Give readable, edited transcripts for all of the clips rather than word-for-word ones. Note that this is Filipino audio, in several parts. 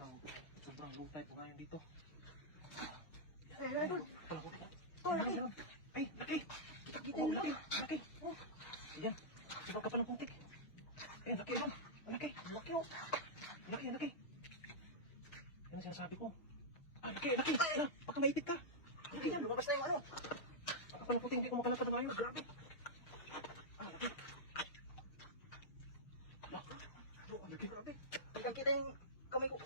Sobrang low tide po ngayon dito. Ay, idol. Oh, laki. Ay, laki. Kita yung laki. Laki. Oh. Ayan. Sobrang kapal ng putik. Ayan, laki idol. Laki. Laki oh. Laki, laki. Yan ang sinasabi ko. Ah, laki. Ah, baka maipit ka. Laki yan, lumabas na yung ano. Kapal ng putik, hindi ko makalapad na ngayon. Grabe. Ah, laki. Laki. Grabe. Hanggang kita yung kamay ko.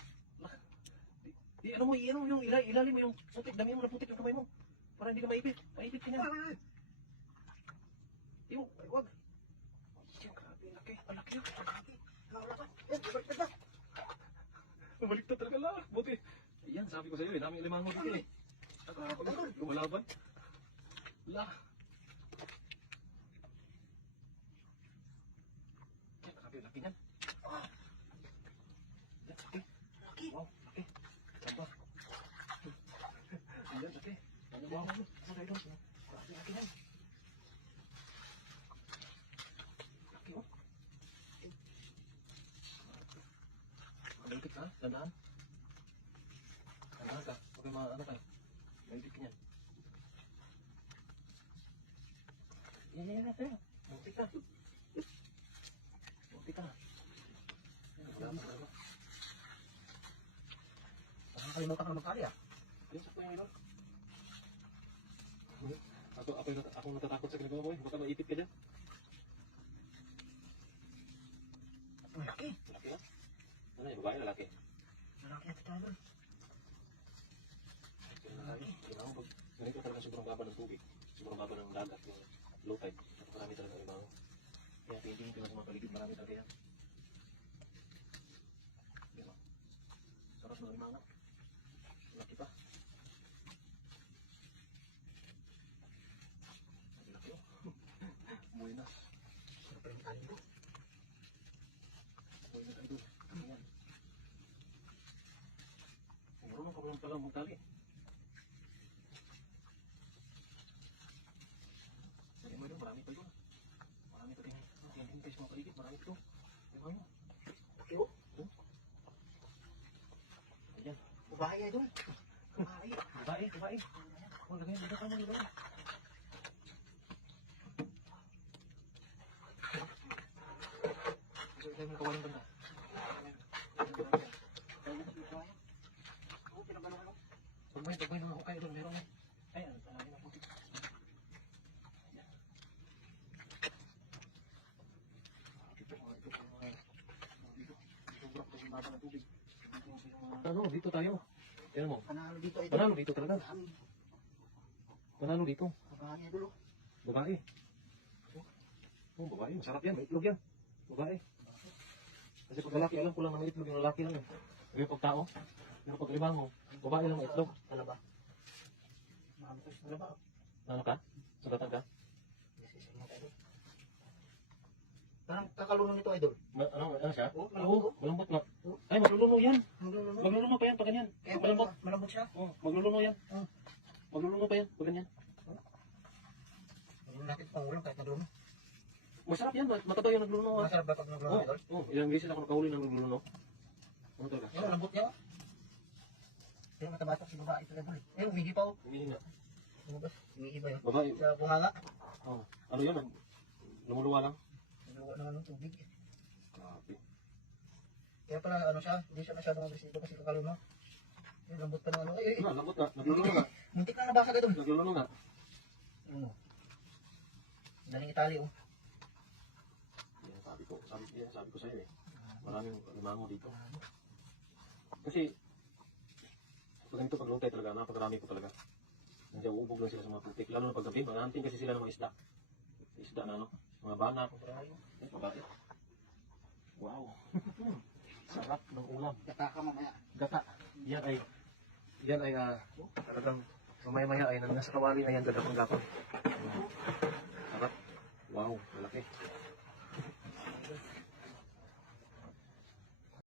Ano mo, yung ilalim mo yung putik, dami mo na putik yung kamay mo. Para hindi ka maipit. Maipit ka niya. Yung, ay, wag. Ay, grabe, laki. Ang laki yun. Nakalapan. Yan, baliktad na. Bumaliktad talaga lang. Buti. Ayan, sabi ko sa'yo eh. Dami limango dito eh. Lumalaban. La. Yan, grabe, laki niyan. Yan, laki. Laki. Wow, laki. Samba. Ayan, laki. Wow, ano tayo doon? Grabe, laki niyan. Laki oh. Malipit ka, danaan. Danaan ka, huwag kayo ano kayo. Malipit ka niyan. Yan. Muntik ka. Muntik ka. Nakakalimutan ka na magkali ah. Yan, sakto yung ilaw. Ako natatakot sa ginagawa mo eh. Baka maipit ka dyan. Ang laki. Laki ah. Ano yung babae lalaki? Malaki at ito idol. Kailangan pag ganito talaga sobrang baba ng tubig. Sobrang baba ng dagat. Yung low tide. Marami talaga limango. Kaya tingin sa mga paligid. Marami talaga yan. Yan o. Sarap ng limango. Laki pa. Laki o. Buenas. Sarap pa yung tali ko. Buenas idol. Ayan. Marunong ka lang pala magtali. Sabi mo doon, marami pa yun. Marami pa din. Tingin kayo sa mga paligid, marami pa doon. Diba mo? Laki oh. Ayan. Babae idol. Babae. Babae. Oh, lagay, dito ka mo, lagay. Lagay mo kawalan banda. Oo, pinagano ko. Pagmay naman ako kayo doon, meron eh. Ayan, talaga na puti. Ano, dito tayo. Tignan mo. Panalo dito idol. Panalo dito talaga. Panalo dito. Babae idol oh. Babae. Oh, babae. Masarap yan. May itlog yan. Babae. Kasi pag lalaki, alam ko lang na may itlog yung lalaki lang eh. Pero pag tao, pero pag limango, babae lang may itlog. Talaba. Makabot sa talaba. Ano ka? Sugatan ka? Parang kakalunong ito idol. Ano siya? Oo, Oo, malambot nga. Ay, magluluno yan. Magluluno. Magluluno pa yan pag ganyan. Kaya Malambot. malambot siya. Oh, magluluno yan. Oo. Magluluno pa yan pag ganyan. Hindi natin pang ulam kahit nagluluno. Masarap yan. Mataba yung nagluluno. Masarap ba pag nagluluno idol? Oh, ilang beses ako nakahuli ng nagluluno. Ano talaga? Yung lambot niya oh. Pero matabatok si babae ito idol. Eh, umigi pa oh. Hindi nga. Lumabas. Umiiba yun. Babae. Sa bunganga. Oh, ano yun? Lumuluwa lang. Naluwa naman ng tubig. Grabe. Kaya pala ano siya, hindi siya masyadong agresibo kasi kakalunong. Yung lambot pa ng ano. Ay, Ah, lambot nga. Nagluluno nga. muntik na nabasag idol. Nagluluno nga. Daling Itali oh. Yan sabi ko sa'yo eh. Maraming limango dito. Kasi, pag ganito pag lutay talaga, napakarami ko talaga. Nandiyan, uubog lang sila sa mga putik. Lalo na pag gabi, manganting kasi sila ng mga isda. Isda na ano, mga banak. Ay, babae. Wow. Sarap ng ulam. Gata ka mamaya. Gata. Yan ay talagang mamaya-maya ay nasa kawali na yan gagapang-gapang. Sarap. Wow, malaki.